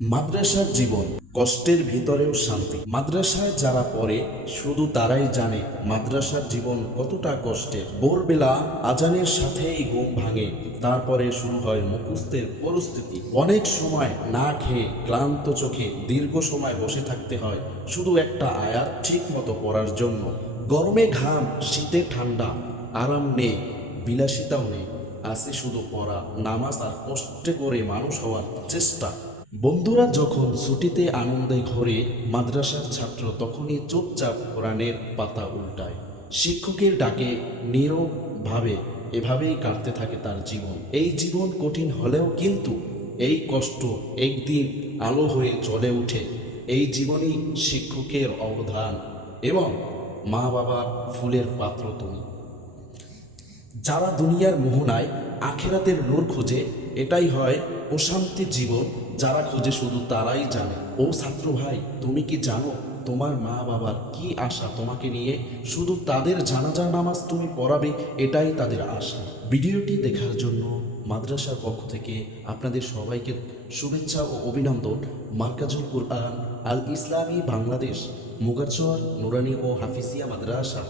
মাদ্রাসার জীবন কষ্টের ভিতরেও শান্তি। মাদ্রাসায় যারা পড়ে শুধু তারাই জানে মাদ্রাসার জীবন কতটা কষ্টের। ভোরবেলা আজানের সাথেই ঘুম ভাঙে, তারপরে শুরু হয় মুখস্থের পরিস্থিতি। অনেক সময় না খেয়ে ক্লান্ত চোখে দীর্ঘ সময় বসে থাকতে হয় শুধু একটা আয়াত ঠিক মতো পড়ার জন্য। গরমে ঘাম, শীতে ঠান্ডা, আরাম নেই, বিলাসিতাও নেই, আছে শুধু পড়া, নামাজ আর কষ্টে করে মানুষ হওয়ার চেষ্টা। বন্ধুরা যখন ছুটিতে আনন্দে ঘোরে, মাদ্রাসার ছাত্র তখনই চুপচাপ কোরআনের পাতা উল্টায়। শিক্ষকের ডাকে নীরবভাবে এভাবেই কাটতে থাকে তার জীবন। এই জীবন কঠিন হলেও কিন্তু এই কষ্ট একদিন আলো হয়ে জ্বলে ওঠে। এই জীবনই শিক্ষকের অবদান এবং মা বাবার ফুলের পাত্র তুমি। যারা দুনিয়ার মোহনায় আখেরাতের নূর খোঁজে, এটাই হয় প্রশান্তির জীবন। যারা খোঁজে শুধু তারাই জানে। ও ছাত্র ভাই, তুমি কি জানো তোমার মা বাবার কি আশা তোমাকে নিয়ে? শুধু তাদের জানাজা নামাজ তুমি পড়াবে, এটাই তাদের আশা। ভিডিওটি দেখার জন্য মাদ্রাসার পক্ষ থেকে আপনাদের সবাইকে শুভেচ্ছা ও অভিনন্দন। মার্কাজুল কুরআন আল ইসলামী বাংলাদেশ, মুগারচর নুরানি ও হাফিজিয়া মাদ্রাসা।